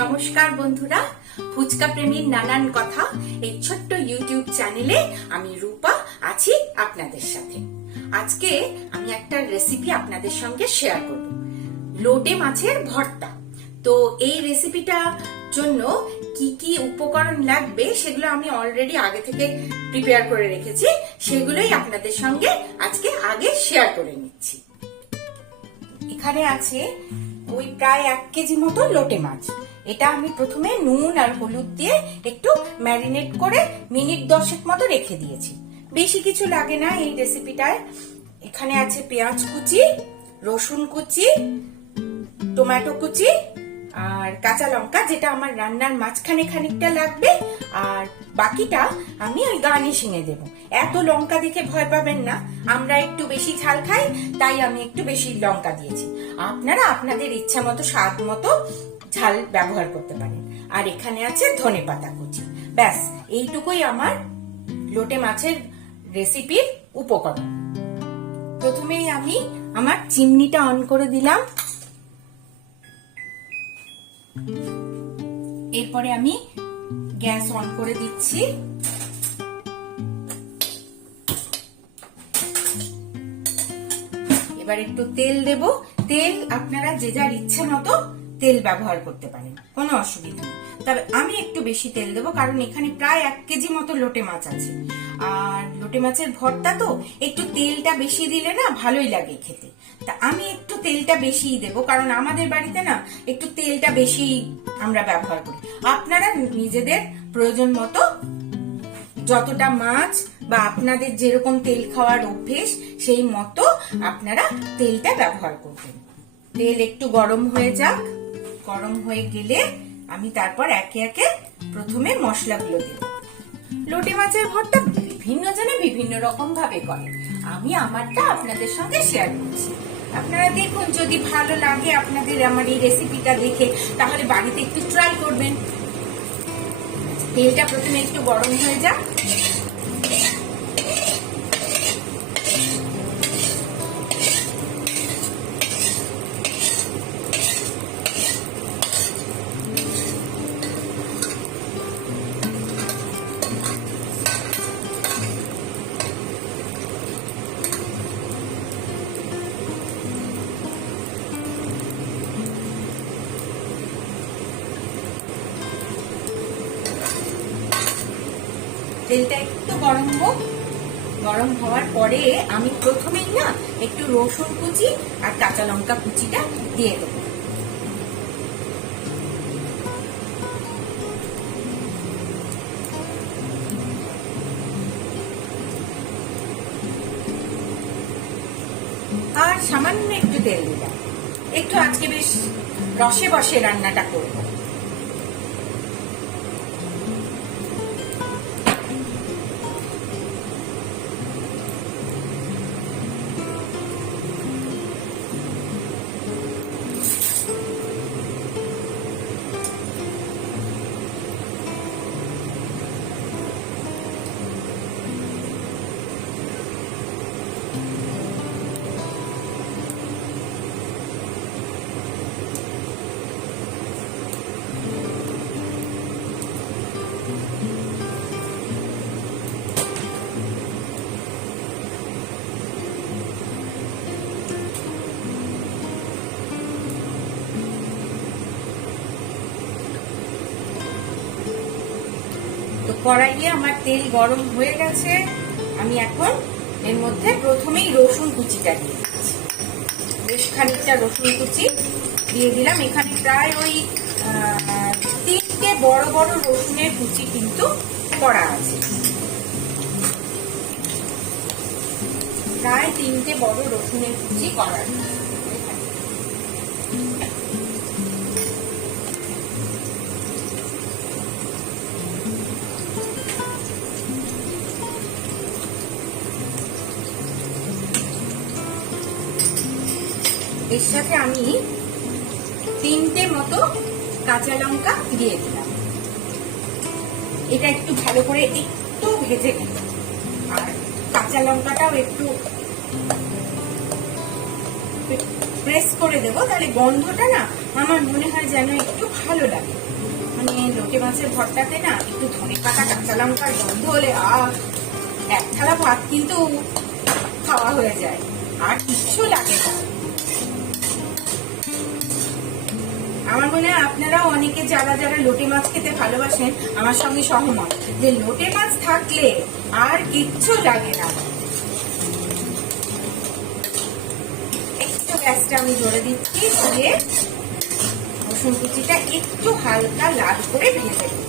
নমস্কার বন্ধুরা, ফুচকা প্রেমীর নানান কথা এই ছোট্ট ইউটিউব চ্যানেলে আমি রূপা আছি আপনাদের সাথে। আজকে আমি একটা রেসিপি আপনাদের সঙ্গে শেয়ার করব। লোটে মাছের ভর্তা। তো এই রেসিপিটা জন্য কি কি উপকরণ লাগবে সেগুলো আমি অলরেডি আগে থেকে প্রিপেয়ার করে রেখেছি, সেগুলোই আপনাদের সঙ্গে আজকে আগে শেয়ার করে নিচ্ছি। এখানে আছে ওই প্রায় এক কেজি মতো লোটে মাছ। এটা আমি প্রথমে নুন আর হলুদ দিয়ে একটু ম্যারিনেট করে মিনিট দশেক মতো রেখে দিয়েছি। বেশি কিছু লাগে না এই রেসিপিটায়। এখানে আছে পেঁয়াজ কুচি, রসুন কুচি, টমেটো কুচি আর কাঁচা লঙ্কা, যেটা আমার রান্নার মাঝখানে খানিকটা লাগবে। আর বাকিটা আমি ওই গার্নিশিং এ দেবো। এত লঙ্কা দেখে ভয় পাবেন না। আমরা একটু বেশি ঝাল খাই, তাই আমি একটু বেশি লঙ্কা দিয়েছি। আপনারা আপনাদের ইচ্ছা মতো স্বাদ মতো ঝাল ব্যবহার করতে পারেন। আর এখানে আছে ধনে পাতা কুচি। ব্যাস, এইটুকুই আমার লোটে মাছের রেসিপির উপকরণ। প্রথমেই আমি আমার চিমনিটা অন করে দিলাম। এরপরে আমি গ্যাস অন করে দিচ্ছি। এবার একটু তেল দেব। তেল আপনারা যে যার ইচ্ছে মতো তেল ব্যবহার করতে পারেন, কোনো অসুবিধা নেই। তবে আমি একটু বেশি তেল দেবো, কারণ এখানে প্রায় এক কেজি মতো লোটে মাছ আছে। আর লোটে মাছের ভর্তা তো, একটু তেলটা বেশি দিলে না ভালোই লাগে খেতে। তা আমি একটু তেলটা বেশি দেব, কারণ আমাদের বাড়িতে না একটু তেলটা বেশি আমরা ব্যবহার করি। আপনারা নিজেদের প্রয়োজন মতো যতটা মাছ বা আপনাদের যেরকম তেল খাওয়ার অভ্যেস, সেই মতো আপনারা তেলটা ব্যবহার করবেন। তেল একটু গরম হয়ে যাক। গরম হয়ে গেলে আমি তারপর একে একে প্রথমে মশলাগুলো দেব। লোটে মাছের ভর্তা বিভিন্ন জনে বিভিন্ন রকম ভাবে করে। আমি আমারটা আপনাদের সঙ্গে শেয়ার করছি। আপনারা দেখুন, যদি ভালো লাগে আপনাদের আমার এই রেসিপিটা দেখে, তাহলে বাড়িতে একটু ট্রাই করবেন। তেলটা প্রথমে একটু গরম হয়ে যাক। রসুন কুচি আর কাঁচা লঙ্কা কুচিটা দিয়ে দেবো। আর সামান্য একটু তেল দিলাম। একটু আজকে বেশ রসে বসে রান্নাটা করব। কড়াইয়ে আমার তেল গরম হয়ে গেছে। আমি এখন এর মধ্যে প্রথমেই রসুন কুচিটা দিয়ে দিচ্ছি। বেশ খানিকটা রসুন কুচি দিয়ে দিলাম। এখানে প্রায় ওই তিনটে বড় বড় রসুনের কুচি কিন্তু করা আছে। প্রায় তিনটে বড় রসুনের কুচি করা এর সাথে আমি তিনটে মতো কাঁচা লঙ্কা দিয়ে দিলাম। এটা একটু ভালো করে একটু ভেজে নিই আর কাঁচা লঙ্কাটাও একটু প্রেস করে দেবো, তাহলে গন্ধটা না আমার মনে হয় যেন একটু ভালো লাগে। মানে লোকে মাছের ভরটাতে না একটু ধনে পাতা, কাঁচা লঙ্কার গন্ধ হলে আহ এক থালা ভাত কিন্তু খাওয়া হয়ে যায়। আর কিচ্ছু লাগে না। আমার মনে হয় আপনারা অনেকে যারা যারা লোটে মাছ খেতে ভালোবাসেন, আমার সঙ্গে সহমত যে লোটে মাছ থাকলে আর কিচ্ছু লাগে না একটু গ্যাসটা আমি জোরে দিচ্ছি, দিয়ে রসুন কুচিটা একটু হালকা লাল করে ভেজে দেব।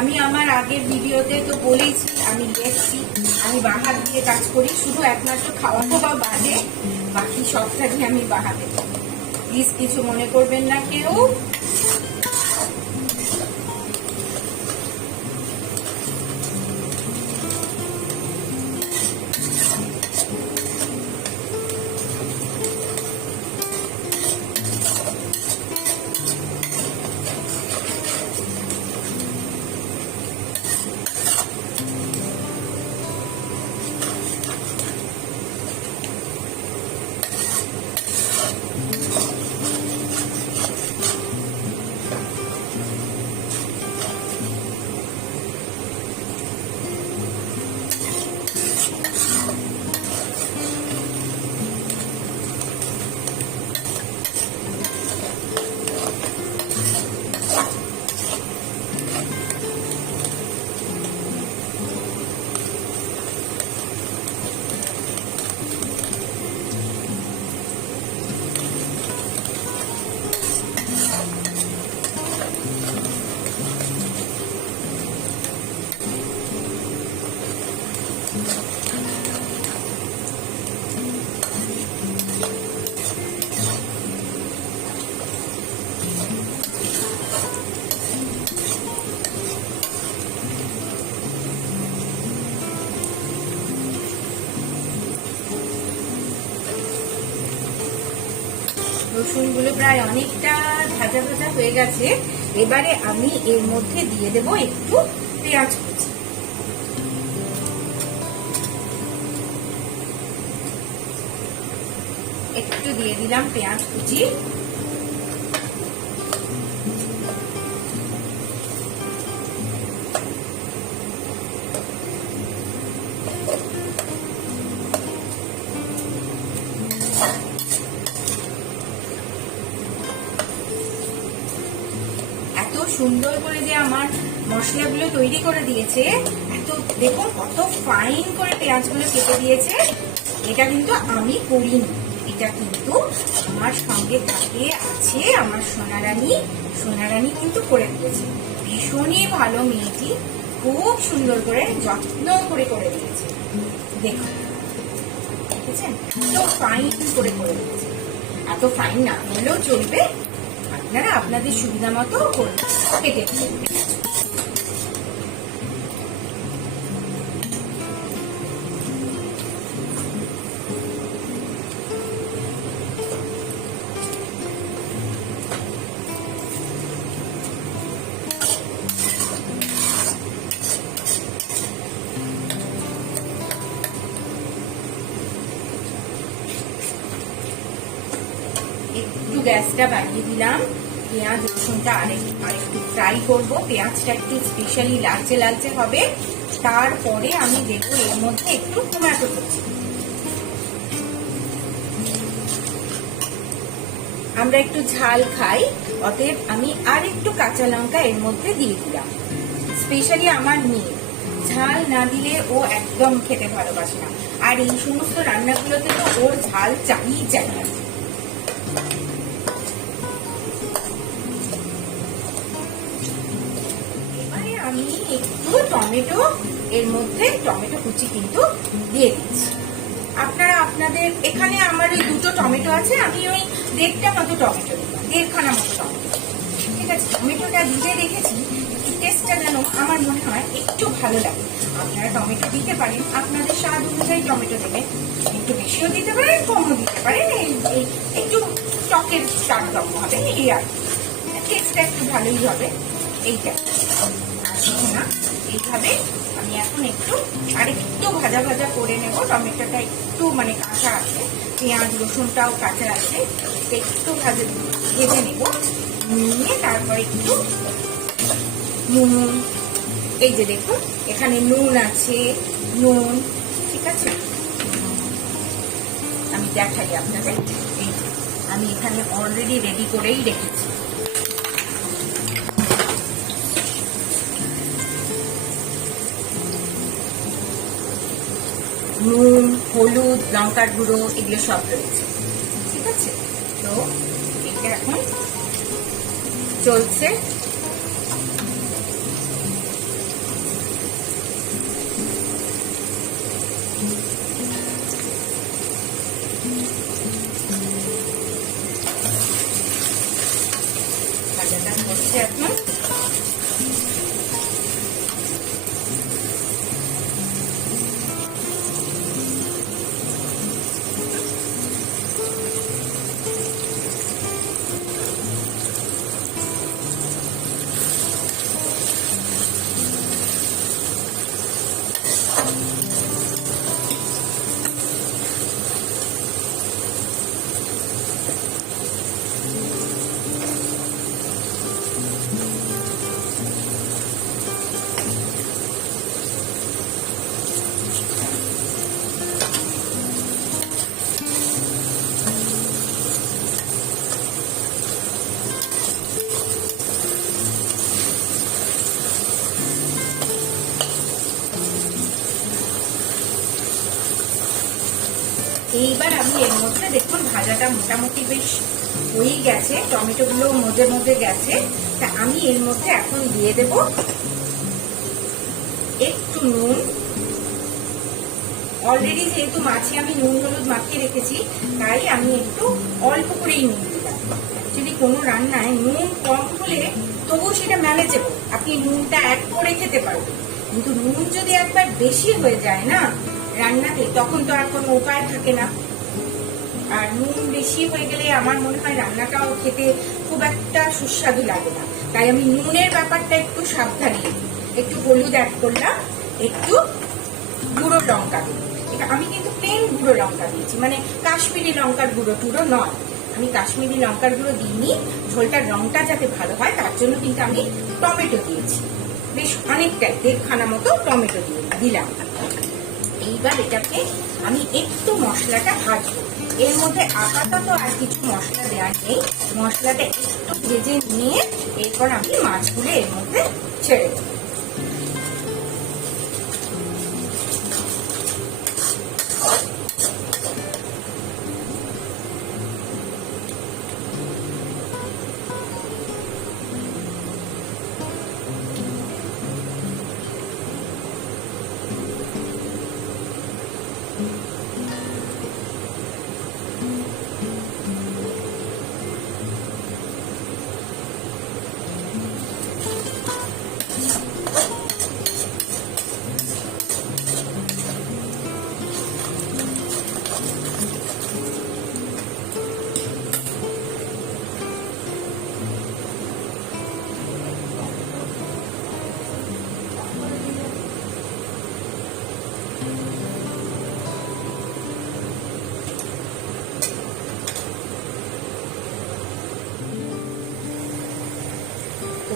আমি আমার আগের ভিডিওতে তো বলেইছি, আমি দেখছি, আমি বাহার দিয়ে কাজ করি, শুধু একমাত্র খাওয়ানো বা বাদে বাকি সব কাজই আমি বাহাতে প্লিজ কিছু মনে করবেন না কেউ। রসুনগুলো প্রায় অনেকটা ভাজা ভাজা হয়ে গেছে। এবারে আমি এর মধ্যে দিয়ে দেব একটু পেঁয়াজ কুচি। একটু দিয়ে দিলাম পেঁয়াজ কুচি। সুন্দর করে যে আমার মশলাগুলো তৈরি করে দিয়েছে, এত দেখুন কত ফাইন করে পেঁয়াজগুলো কেটে দিয়েছে। এটা কিন্তু আমি করিনি। এটা কিন্তু আমার সঙ্গে থাকে, আছে আমার সোনারানি। সোনারানি কিন্তু করে দিয়েছে। ভীষণই ভালো মেয়েটি। খুব সুন্দর করে, যত্ন করে করে দিয়েছে। দেখুন, দেখেছেন? এত ফাইন করে করে দিয়েছে। এত ফাইন না হলেও চলবে। আপনারা আপনাদের সুবিধা মতো করুন কেটে পেঁয়াজটা একটু স্পেশালি লালচে লালচে হবে। তারপরে আমি দেবো এর মধ্যে একটু টমেটো কুচি। আমরা একটু ঝাল খাই, অতএব আমি আর একটু কাঁচা লঙ্কা এর মধ্যে দিয়ে দিলাম। স্পেশালি আমার মেয়ে। ঝাল না দিলে ও একদম খেতে ভালোবাসে না। আর এই সমস্ত রান্নাগুলোতে তো ওর ঝাল চাই চাই এবারে একটু টমেটো, এর মধ্যে টমেটো কুচি কিন্তু দিয়ে দিচ্ছি। আপনারা আপনাদের, এখানে আমার ওই দুটো টমেটো আছে, আমি ওই দেড়টা মতো টমেটো দেড়খানা মতো টমেটো। ঠিক আছে, টমেটোটা দিতে রেখেছি টেস্টটা যেন আমার মনে হয় একটু ভালো লাগে। আপনারা টমেটো দিতে পারেন, আপনাদের স্বাদ অনুযায়ী টমেটো দেবেন। একটু বেশিও দিতে পারেন, কমও দিতে পারেন, এই একটু টকের স্বাদ কম হবে, এই আর টেস্টটা একটু ভালোই হবে, এইটা। ভাজবো না এইভাবে আমি এখন একটু আর একটু ভাজা ভাজা করে নেব। টমেটোটা একটু মানে কাঁচা আছে, পেঁয়াজ, রসুনটাও কাঁচা আছে। একটু ভাজে ভেজে নেব। নিয়ে তারপরে একটু নুন, এই যে দেখুন, এখানে নুন আছে, নুন, ঠিক আছে? আমি দেখাই আপনাদের। এই আমি এখানে অলরেডি রেডি করেই রেখেছি। নুন হলুদ লঙ্কার গুঁড়ো এগুলো সব রয়েছে। ঠিক আছে? তো এটা এখন চলছে। ভাজাটা মোটামুটি বেশ হয়েই গেছে টমেটো গুলো মধ্যে মধ্যে গেছে। তা আমি এর মধ্যে এখন দিয়ে দেব একটু নুন। অলরেডি যেহেতু মাছে আমি নুন হলুদ মাখিয়ে রেখেছি, তাই আমি একটু অল্প করেই নুন দিলাম অ্যাকচুয়ালি কোনো রান্নায় নুন কম হলে তবুও সেটা ম্যানেজেবল আপনি নুনটা এক করে খেতে পারবেন। কিন্তু নুন যদি একবার বেশি হয়ে যায় না রান্নাতে, তখন তো আর কোনো উপায় থাকে না। আর নুন বেশি হয়ে গেলে আমার মনে হয় রান্নাটাও খেতে খুব একটা সুস্বাদু লাগে না। তাই আমি নুনের ব্যাপারটা একটু সাবধানে। একটু হলুদ অ্যাড করলাম, একটু গুঁড়ো লঙ্কা দিই আমি কিন্তু প্লেন গুঁড়ো লঙ্কা দিয়েছি। মানে কাশ্মীরি লঙ্কার গুঁড়ো টুড়ো নয়। আমি কাশ্মীরি লঙ্কার গুঁড়ো দিইনি। ঝোলটার রংটা যাতে ভালো হয়, তার জন্য কিন্তু আমি টমেটো দিয়েছি। বেশ অনেকটাই, দেড়খানা মতো টমেটো দিয়ে দিলাম। এইবার এটাকে আমি একটু মশলাটা ভাজবো। এর মধ্যে আপাতত আর কিছু মশলা দেওয়ার নেই। মশলাটা একটু ভেজে নিয়ে এরপর আমি মাছগুলো এর মধ্যে ছেড়ে দেবো।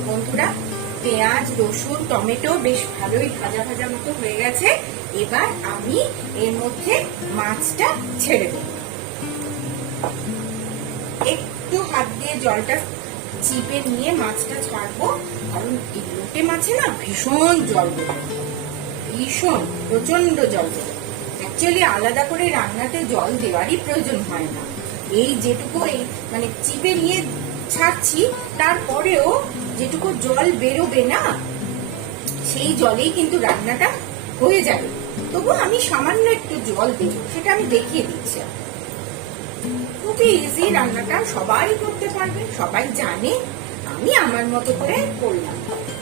বন্ধুরা, পেঁয়াজ, রসুন, টমেটো বেশ ভালোই ভাজা ভাজা মতো হয়ে গেছে। এবার আমি এর মধ্যে মাছটা ছেড়ে দেব। একটু হাত দিয়ে জলটা চিপে নিয়ে মাছটা ছাড়বো। কারণ এই লোটে মাছে না ভীষণ জল দেবে ভীষণ প্রচণ্ড জল দেবে অ্যাকচুয়ালি আলাদা করে রান্নাতে জল দেওয়ারই প্রয়োজন হয় না। এই যেটুকু এই মানে চিপে নিয়ে ছাড়ছি, তারপরেও যেটুকু জল বেরোবে না, সেই জলেই কিন্তু রান্নাটা হয়ে যাবে। তবু আমি সামান্য একটু জল দেব, সেটা আমি দেখিয়ে দিচ্ছি। খুবই ইজি রান্নাটা, সবাই করতে পারবে, সবাই জানে, আমি আমার মতো করে করলাম।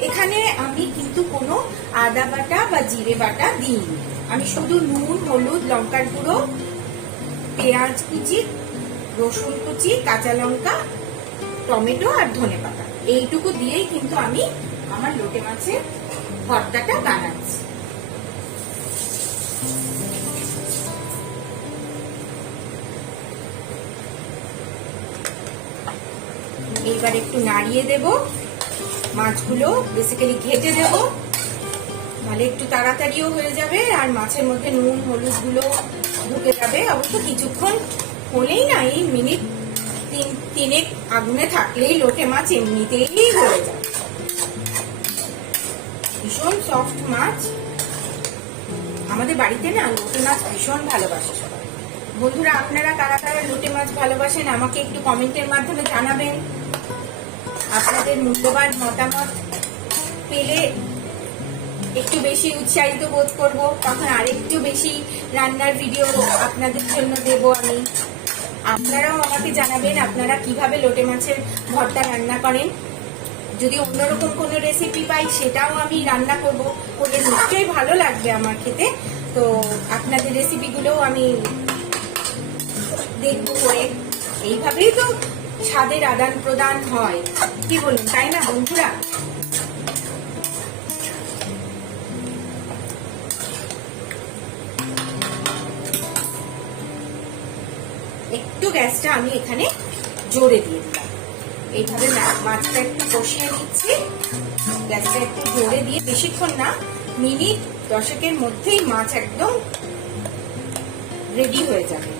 এখানে আমি কিন্তু কোনো আদা বাটা বা জিরে বাটা দিইনি। আমি শুধু নুন, হলুদ, লঙ্কার গুঁড়ো, পেঁয়াজ কুচি, রসুন কুচি, কাঁচা লঙ্কা, টমেটো আর ধনে পাতা। এইটুকু দিয়েই কিন্তু আমি আমার লোটে মাছের ভর্তাটা বানাচ্ছি। এইবার একটু নাড়িয়ে দেব। মাছগুলো বেসিক্যালি ঘেটে দেব। তাহলে একটু তাড়াতাড়িও হয়ে যাবে আর মাছের মধ্যে নুন, হলুদগুলো ঢুকে যাবে। অবশ্য কিছুক্ষণ হলেই না, এই মিনিট তিন আগুনে থাকলেই লোটে মাছ এমনিতেই হয়ে যায়। ভীষণ সফট মাছ। আমাদের বাড়িতে না লোটে মাছ ভীষণ ভালোবাসে সবাই। বন্ধুরা, আপনারা কারা কারা লোটে মাছ ভালোবাসেন, আমাকে একটু কমেন্টের মাধ্যমে জানাবেন। আপনাদের মূল্যবান মতামত পেলে একটু বেশি উৎসাহিত বোধ করব। তখন আরেকটু বেশি রান্নার ভিডিও আপনাদের জন্য দেব আমি। আপনারাও আমাকে জানাবেন আপনারা কীভাবে লোটে মাছের ভর্তা রান্না করেন। যদি অন্যরকম কোনো রেসিপি পাই, সেটাও আমি রান্না করব করলে নিশ্চয়ই ভালো লাগবে আমার খেতে। তো আপনাদের রেসিপিগুলোও আমি দেখব করে এইভাবেই তো স্বাদের আদান প্রদান হয়। কি বলুন, তাই না বন্ধুরা? গ্যাসটা আমি এখানে জোরে দিয়ে দিলাম। এইভাবে মাছটা একটু কষিয়ে নিচ্ছি। গ্যাসটা একটু জোরে দিয়ে, বেশিক্ষণ না, মিনিট দশেকের মধ্যেই মাছ একদম রেডি হয়ে যাবে।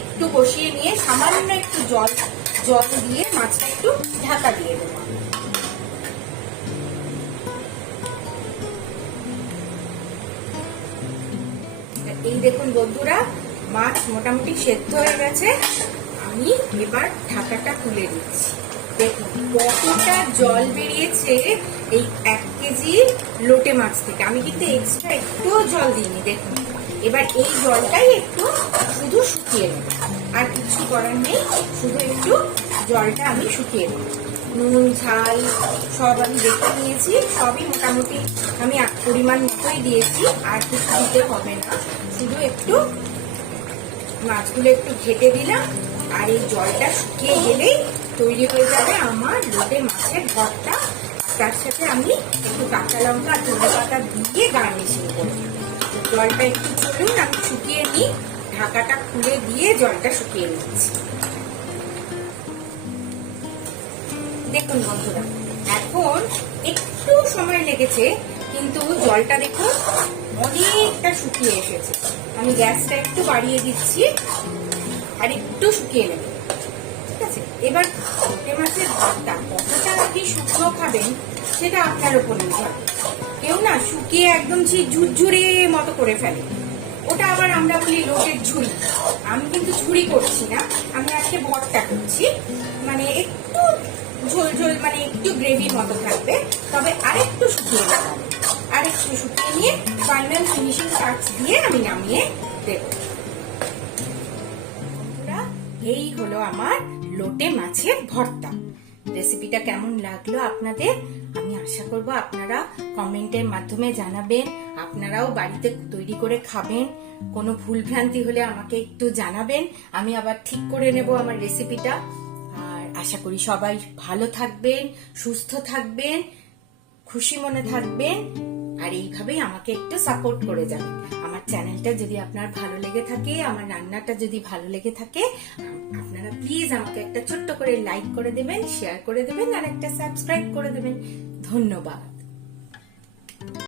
একটু কষিয়ে নিয়ে সামান্য একটু জল জল দিয়ে মাছটা একটু ঢাকা দিয়ে দেবো। এই দেখুন বন্ধুরা, মাছ মোটামুটি সেদ্ধ হয়ে গেছে। আমি এবার ঢাকাটা খুলে দিচ্ছি দেখুন কতটা জল বেরিয়েছে এই এক কেজি লোটে মাছ থেকে। আমি কিন্তু এক্সট্রা একটুও জল দিইনি, দেখুন। এবার এই জলটাই একটু শুধু শুকিয়ে নেব। আর কিছু করার নেই, শুধু একটু জলটা আমি শুকিয়ে নেব। নুন, ঝাল, সব আমি দেখে নিয়েছি, সবই মোটামুটি আমি পরিমাণ মতোই দিয়েছি, আর কিছু দিতে হবে না। শুধু একটু মাছগুলো একটু ঘেটে দিলাম, আর এই জলটা শুকিয়ে গেলেই তৈরি হয়ে যাবে আমার লোটে মাছের আর তার সাথে আমি একটু কাঁচা লঙ্কা আর ধনে পাতা দিয়ে গার্নিশিং জলটা একটু চলুন, আমি শুকিয়ে নিই। ঢাকাটা খুলে দিয়ে জলটা শুকিয়ে নিচ্ছি। দেখুন বন্ধুরা, এখন একটু সময় লেগেছে, কিন্তু জলটা দেখুন অনেকটা শুকিয়ে এসেছে। আমি গ্যাসটা একটু বাড়িয়ে দিচ্ছি আর একটু শুকিয়ে নেব। ঠিক আছে? এবার লোটে মাছের ভর্তা কতটা আপনি শুকনো খাবেন সেটা আপনার উপর নির্ভর। কেউ না শুকিয়ে একদম সেই ঝুরঝুরে মতো করে ফেলে। ওটা আবার আমরা বলি লোটের ঝুড়ি। আমি কিন্তু ঝুড়ি করছি না, আমি আজকে ভর্তা করছি। মানে একটু ঝোল ঝোল মানে একটু গ্রেভির মতো থাকবে, তবে আরেকটু শুকিয়ে নেব আরেকটু শুকিয়ে নিয়ে ফাইনাল ফিনিশিং টাচ দিয়ে আমি নামিয়ে দেব। এই হলো আমার লোটে মাছের ভর্তা। রেসিপিটা কেমন লাগল আপনাদের? আমি আশা করব আপনারা কমেন্টের মাধ্যমে জানাবেন। আপনারাও বাড়িতে তৈরি করে খাবেন। কোনো ভুলভ্রান্তি হলে আমাকে একটু জানাবেন। আমি আবার ঠিক করে নেব আমার রেসিপিটা আর আশা করি সবাই ভালো থাকবেন, সুস্থ থাকবেন, খুশি মনে থাকবেন। আর এইভাবেই আমাকে একটু সাপোর্ট করে যাবেন। আমার চ্যানেলটা যদি আপনার ভালো লেগে থাকে, আমার রান্নাটা যদি ভালো লেগে থাকে, আপনারা প্লিজ আমাকে একটা ছোট্ট করে লাইক করে দেবেন শেয়ার করে দেবেন, আর একটা সাবস্ক্রাইব করে দেবেন। ধন্যবাদ।